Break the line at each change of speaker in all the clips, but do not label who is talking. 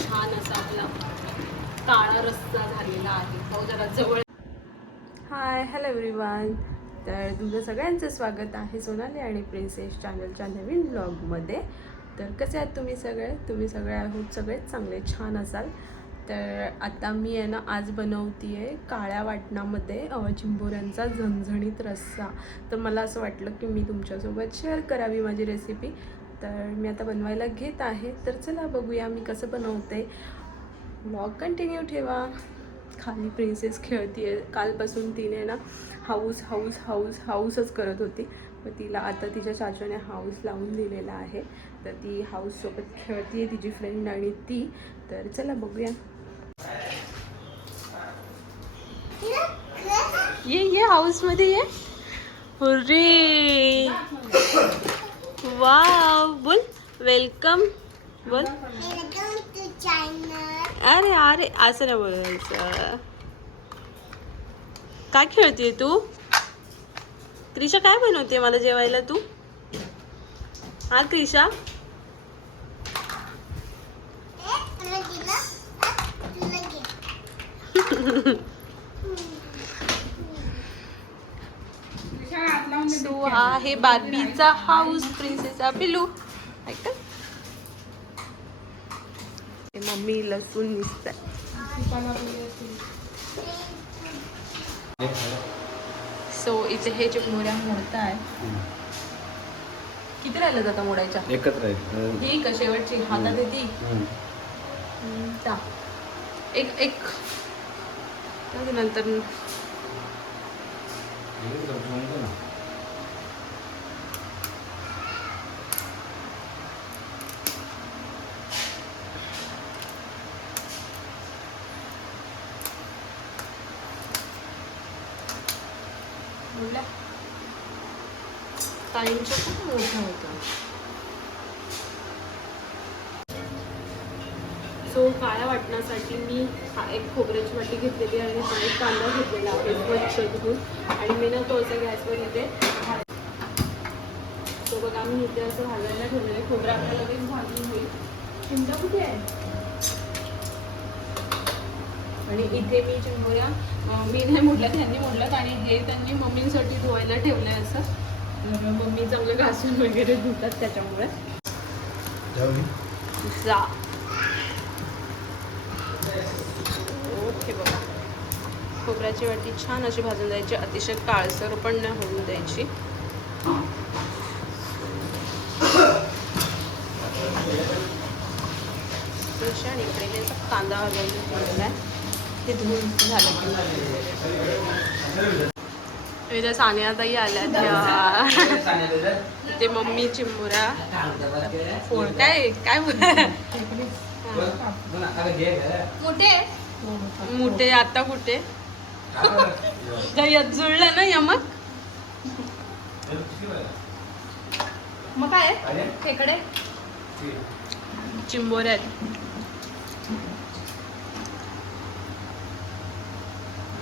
छान असा आपला काळा रस्सा झालेला आहे. तो जरा जवळ. हाय हॅलो एव्हरीवन तर तुमचं सगळ्यांचं स्वागत आहे सोनाली आणि प्रिन्सेस चॅनलच्या नवीन ब्लॉगमध्ये तर कसे आहात तुम्ही सगळे? तुम्ही सगळे आहोत सगळेच चांगले छान असाल. तर आता मी आहे ना आज बनवती आहे काळ्या वाटणामध्ये चिंबोऱ्यांचा झणझणीत रस्सा. तर मला असं वाटलं की मी तुमच्यासोबत शेअर करावी माझी रेसिपी तर मी आता बनवायला घेत आहे. तर चला बघूया मी कसं बनवते. ब्लॉग कंटिन्यू ठेवा. खाली प्रिन्सेस खेळतीये. कालपासून तिने ना हाऊस हाऊस हाऊस हाऊसच करत होती. मग तिला आता तिच्या चाचूने हाऊस लावून दिलेला आहे. तर ती हाऊससोबत खेळतीये तिची फ्रेंड आणि ती. तर चला बघूया. ये ये हाऊसमध्ये ये. अरे! वाव बोल. वेलकम बोल. अरे अरे असं नाही बोलायचं. काय खेळते तू? क्रिशा काय बनवते मला जेवायला तू? हा क्रिशा
Eh, तुला दिलं? Ah, तुला घे.
सो हा आहे बार्बीचा हाऊस प्रिन्सेसचा पिलू ऐक मम्मी लसूण निसतात सो इथे हे जे मोऱ्या मोडत आहे किती राहिलं जातं मोडायच्या?
एकत्र
ही का शेवटची? हातात येते ता. एक एक. त्याच्यानंतर
एकत्र ठेवून
खूप मोठं होतं सो काळ्या वाटण्यासाठी मी एक खोबऱ्याची वाटी घेतलेली आणि हा एक कांदा घेतलेला आहे स्वच्छ धुवून. आणि मी ना तो असं गॅसवर इथे तो बघा मी इथे असं भाजायला ठेवलेलं आहे. खोबरं आपल्याला लगेच भाजून होईल. चिंता कुठे आहे? आणि इथे मी चिंबोऱ्या मी नाही मोडल्यात त्यांनी मोडल्यात आणि हे त्यांनी मम्मींसाठी धुवायला ठेवलंय असं. तर मम्मी चांगलं घासून वगैरे धुतात त्याच्यामुळे. ओके बघा. खोबऱ्याची वाटी छान अशी भाजून द्यायची अतिशय काळसर पण नाही होऊन द्यायची. आणि इकडे कांदा भाजायला ठेवलेला आहे. ते धुवून झालं इथे सानियाताई आल्या त्या ते मम्मी चिंबुऱ्या फोड काय? काय
मोठे
मोठे आता कुठे? काही जुळलं ना यमक?
मग काय? खेकडे
चिंबोऱ्या आहेत
पाणी मांजर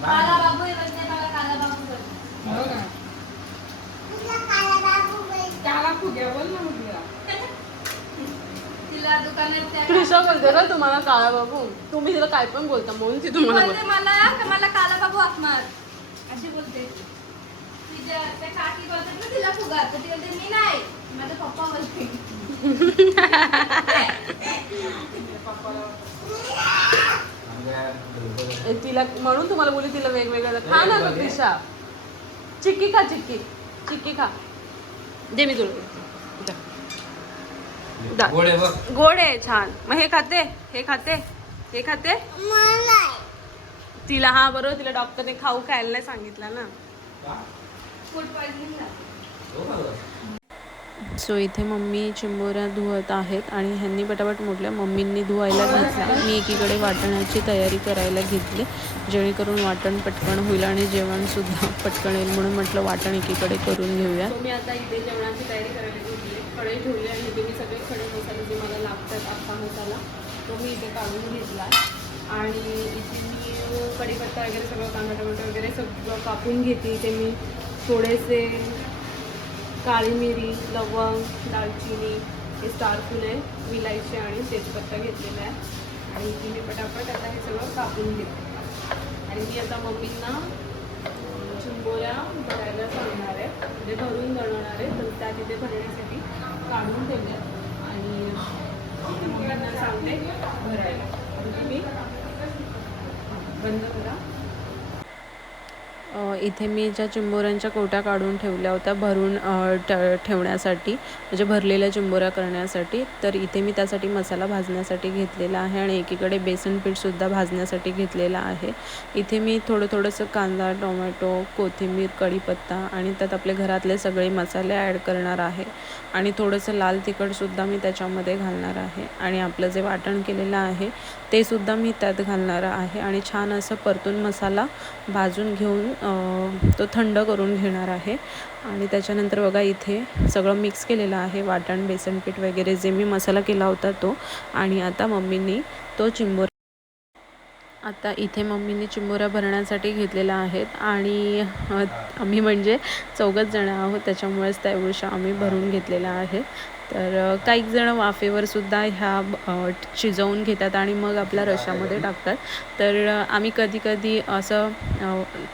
काला बाबू आहे म्हणते मला काला बाबू बोल. तिला दुकानात त्या-
कृष्णा बोलते का तुम्हाला काळा बाबू. तुम्ही तिला काय पण बोलता म्हणून ती तुम्हाला
बोलते मला का मला काला बाबू हाक मार अशी बोलते. तिच्या त्या काकी बोलतात ना तिला फुगा तर ती बोलते मी नाही. माझे पप्पा बोलते.
बोलते तिला म्हणून तुम्हाला बोलली तिला वेगवेगळं खा ना गं कृषा चिक्की खा चिक्की. चिक्की खा. दे मी तुला.
गोड आहे बघ.
गोड आहे छान. मग हे खाते हे खाते हे खाते. तिला हा बरोबर तिला डॉक्टरने खाऊ खायला नाही सांगितलं ना.
फूड पॉइझनिंग झालं.
सो इथे मम्मी चिंबोऱ्या धुवत आहेत आणि ह्यांनी पटापट म्हटलं मम्मींनी धुवायला घेतला मी एकीकडे वाटणाची तयारी करायला घेतली जेणेकरून वाटण पटकन होईल आणि जेवणसुद्धा पटकन येईल म्हणून म्हटलं वाटण एकीकडे करून घेऊया. मी आता इथे जेवणाची तयारी करायला घेतली खडे ठेवले आणि खडे मसाले जे मला लागतात तो मी इथे काढून घेतला आणि इथे मी कढीपत्ता वगैरे सगळं कांदा टमाटर वगैरे सगळं कापून घेते. इथे मी थोडेसे काळी मिरी लवंग दालचिनी हे स्टार फुले विलायची आणि तेजपत्ता घेतलेला आहे. आणि इथे मी पटापट आता हे सगळं कापून घेते. आणि मी आता मम्मींना चिंबोऱ्या भरायला सांगणार आहे. म्हणजे भरून बनवणार आहे तर त्या तिथे भरण्यासाठी काढून ठेवल्या आणि मम्मींना सांगते. भरायला तर तुम्ही बंद करा. इथे मी ज्या चिंबोऱ्यांच्या कोट्या काढून ठेवल्या होत्या भरून ट- ठेवण्यासाठी म्हणजे भरलेल्या चिंबोऱ्या करण्यासाठी तर इथे मी त्यासाठी मसाला भाजण्यासाठी घेतलेला आहे आणि एकीकडे बेसन पीठसुद्धा भाजण्यासाठी घेतलेला आहे. इथे मी थोडं थोडंसं कांदा टोमॅटो कोथिंबीर कढीपत्ता आणि त्यात आपले घरातले सगळे मसाले ॲड करणार आहे. आणि थोडंसं लाल तिखटसुद्धा मी त्याच्यामध्ये घालणार आहे. आणि आपलं जे वाटण केलेलं आहे ते सुद्धा मी त्यात घालणार आहे. आणि छान असं परतून मसाला भाजून घेऊन तो थंड करून घेणार आहे. आणि त्याच्यानंतर बघा इथे सगळं मिक्स केलेलं आहे. वाटण बेसन पीठ वगैरे जे मी मसाला केला होता तो. आणि आता मम्मीनी तो चिंबोर आता इथे मम्मीने चिंबोऱ्या भरण्यासाठी घेतलेल्या आहेत आणि आम्ही म्हणजे चौघच जण आहोत. त्याच्यामुळेच त्या एवढ्याशा आम्ही भरून घेतलेल्या आहे. तर काही जण वाफेवर सुद्धा ह्या शिजवून घेतात आणि मग आपल्या रशामध्ये टाकतात. तर आम्ही कधी कधी असं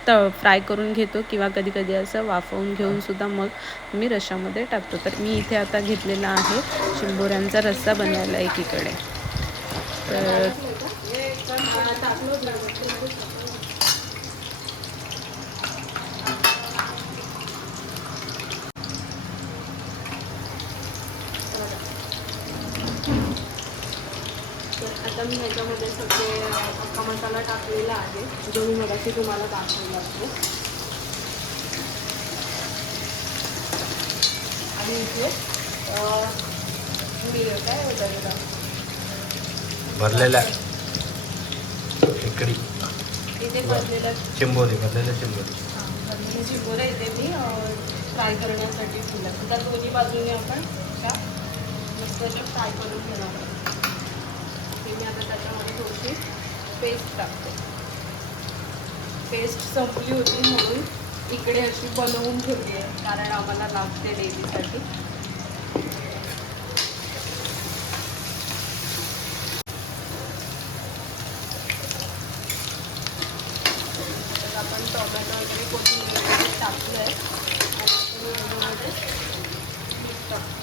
त फ्राय करून घेतो किंवा कधी कधी असं वाफवून घेऊन सुद्धा मग मी रशामध्ये टाकतो. तर मी इथे आता घेतलेला आहे शिंबोऱ्यांचा रस्सा बनवायला एकीकडे. तर मी ह्याच्यामध्ये सगळे अख्खा मसाला टाकलेला आहे जो मी मगाशी तुम्हाला दाखवला तो आणि इथे काय होतं त्याला
भरलेला इकडी
इथे भरलेलं
चिंबोरी भरलेल्या चिंबोरी.
भरलेली चिंबोऱ्या इथे मी फ्राय करण्यासाठी ठेवल्या त्या दोन्ही बाजूने आपण त्या मस्त फ्राय करून घेणार आहोत. हे मी आता त्याच्यामध्ये थोडीशी पेस्ट टाकते. पेस्ट संपली होती म्हणून इकडे अशी बनवून ठेवली आहे कारण आम्हाला लागते डेलीसाठी तर आपण टोमॅटो वगैरे कोथिंबीर वगैरे टाकलं आहे आणि आपण याच्यामध्ये मीठ टाकू.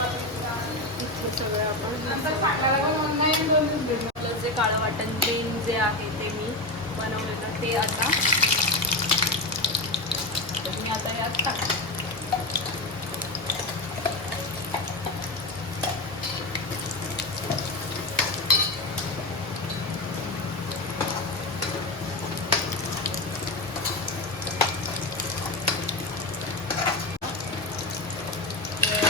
इथे सगळं आपण आपलं जे काळं वाटण ग्रीन जे आहे ते मी बनवलेलं ते आता तर मी आता यात टाकते तर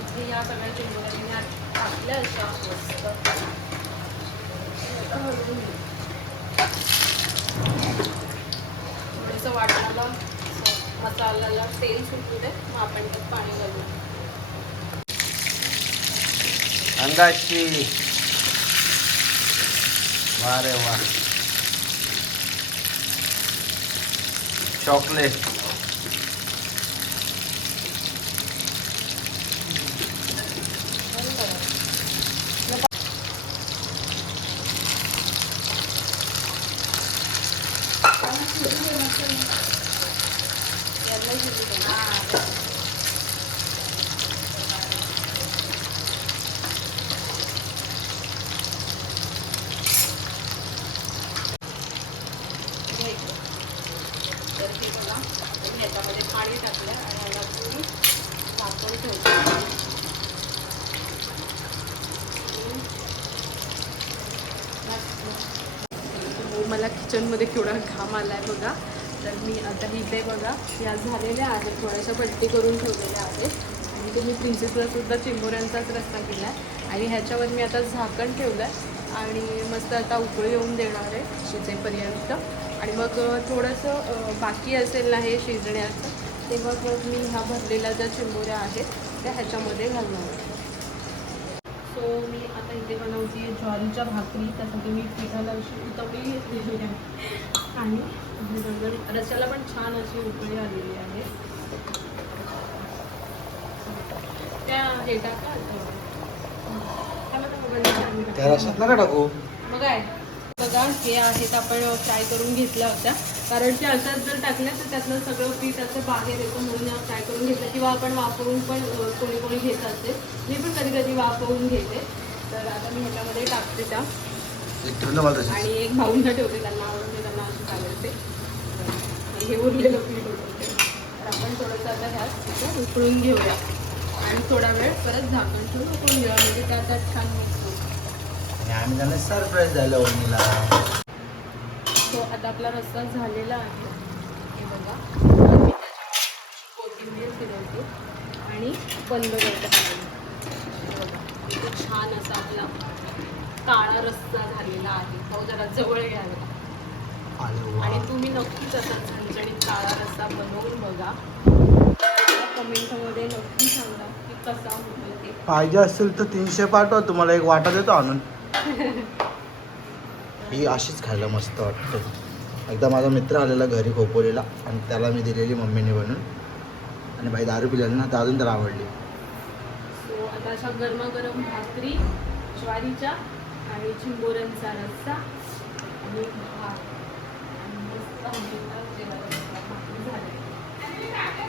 इथे या सगळ्या चिंबोऱ्या मी यात टाकल्या अशा मस्त वाटणाला मसाल्याला तेल सुटू दे मग आपण त्यात पाणी घालू.
अंगाची. वा रे वा. चॉकलेट.
याला शिजू दे. तर हे बघा मी पाणी टाकलं आणि याला तुम्ही झाकून ठेवते हो, मला किचनमध्ये केवढा घाम आला आहे बघा तर मी आता इथे बघा या झालेल्या आहेत थोड्याशा पट्टी करून ठेवलेल्या आहेत. आणि तुम्ही मी प्रिन्सेसला सुद्धा चिंबोऱ्यांचाच रस्ता केला आहे आणि ह्याच्यावर मी आता झाकण ठेवलं आहे आणि मस्त आता उकळी येऊन देणार आहे शिजेपर्यंत. आणि मग थोडंसं बाकी असेल ना हे शिजण्याचं ते मग मी ह्या भरलेल्या ज्या चिंबोऱ्या आहेत त्या ह्याच्यामध्ये घालणार आहे. सो मी आता इथे बनवते ज्वारीच्या भाकरी. त्यासाठी मी पिठाला अशी उतवली आहे आणि रस्याला पण छान अशी उकळी आलेली आहे. त्या हे टाका.
त्या नका
मग आहे बघा हे आहेत आपण फ्राय करून घेतल्या होत्या. कारण की असंच जर टाकल्या तर त्यातलं सगळं पीठ असं बाहेर येतं म्हणून फ्राय करून घेतलं. किंवा आपण वाफवून पण कोणी कोणी घेत असते मी पण कधी कधी वाफवून घेते. तर आता मी ह्याच्यामध्ये टाकते त्या. आणि एक भाऊंना ठेवते त्यांना आवडते. हे उरलेलं पीठ तर आपण थोडंसं आता ह्यात उकळून घेऊया. आणि थोडा वेळ परत झाकण ठेवून उकळून घेऊया म्हणजे त्या त्यात छान मिक्स होतं
आणि आम्ही त्यांना सरप्राईज झालं वहिनीला.
तो आता आपला रस्ता झालेला आहे. हे बघा. कोथिंबीर फिरवते. आणि बंद करते. छान असा आपला काळा रस्सा झालेला आहे. तो जरा जवळ घ्यावा
वा.
आणि तुम्ही नक्कीच असा झणझणीत काळा रस्सा बनवून बघा. कमेंटमध्ये नक्की सांगा की कसा होतो ते.
पाहिजे असेल तर तीनशे पाठवा तुम्हाला एक वाटा देतो आणून. ही अशीच खायला मस्त वाटते. एकदा माझा मित्र आलेला घरी खोपोलीला आणि त्याला मी दिलेली मम्मीने बनवून. आणि बाई दारू पिलेली ना तर अजून त्याला आवडली.
सो आता अशा गरमागरम भाकरी ज्वारीच्या आणि चिंबोऱ्यांचा रस्सा आणि भात आणि मस्त हंडीला जेवायला बसला. भाकरी झाल्या.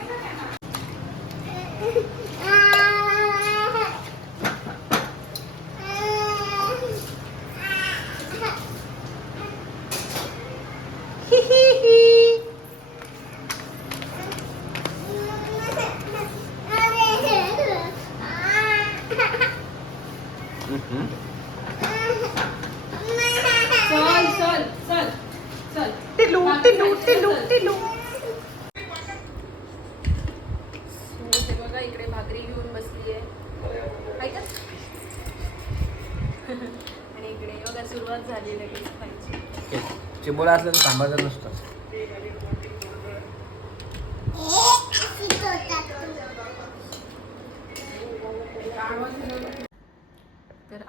चल चल चल चल
टिलू टिलू टिलू
बघा इकडे भाकरी घेऊन बसली आहे का? आणि इकडे बघा सुरुवात झाली लगेच खायची.
चिंबोला असलं तर थांबायचं नसतं.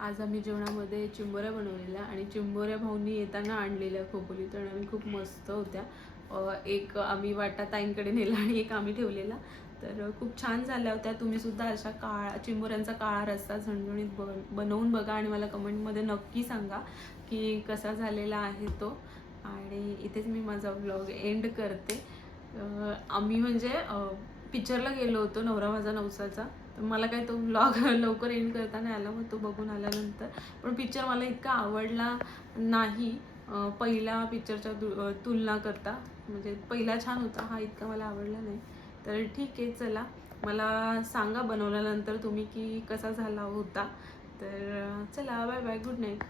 आज आम्ही जेवणामध्ये चिंबोऱ्या बनवलेल्या आणि चिंबोऱ्या भाऊंनी येताना आणलेल्या तर आम्ही खूप मस्त होत्या. एक आम्ही वाटा ताईंकडे नेला आणि एक आम्ही ठेवलेला. तर खूप छान झाल्या होत्या. तुम्हीसुद्धा अशा काळा चिंबोऱ्यांचा काळा रस्ता झणझणीत बन बनवून बघा आणि मला कमेंटमध्ये नक्की सांगा की कसा झालेला आहे तो. आणि इथेच मी माझा ब्लॉग एंड करते. आम्ही म्हणजे पिक्चरला गेलो होतो नवरा माझा नवसाचा. तर मला काही तो ब्लॉग लवकर एंड करता नाही आला मग तो बघून आल्यानंतर. पण पिक्चर मला इतका आवडला नाही पहिला पिक्चरच्या तु तुलना करता. म्हणजे पहिला छान होता हा इतका मला आवडला नाही. तर ठीक आहे चला. मला सांगा बनवल्यानंतर तुम्ही की कसा झाला होता. तर चला बाय बाय गुड नाईट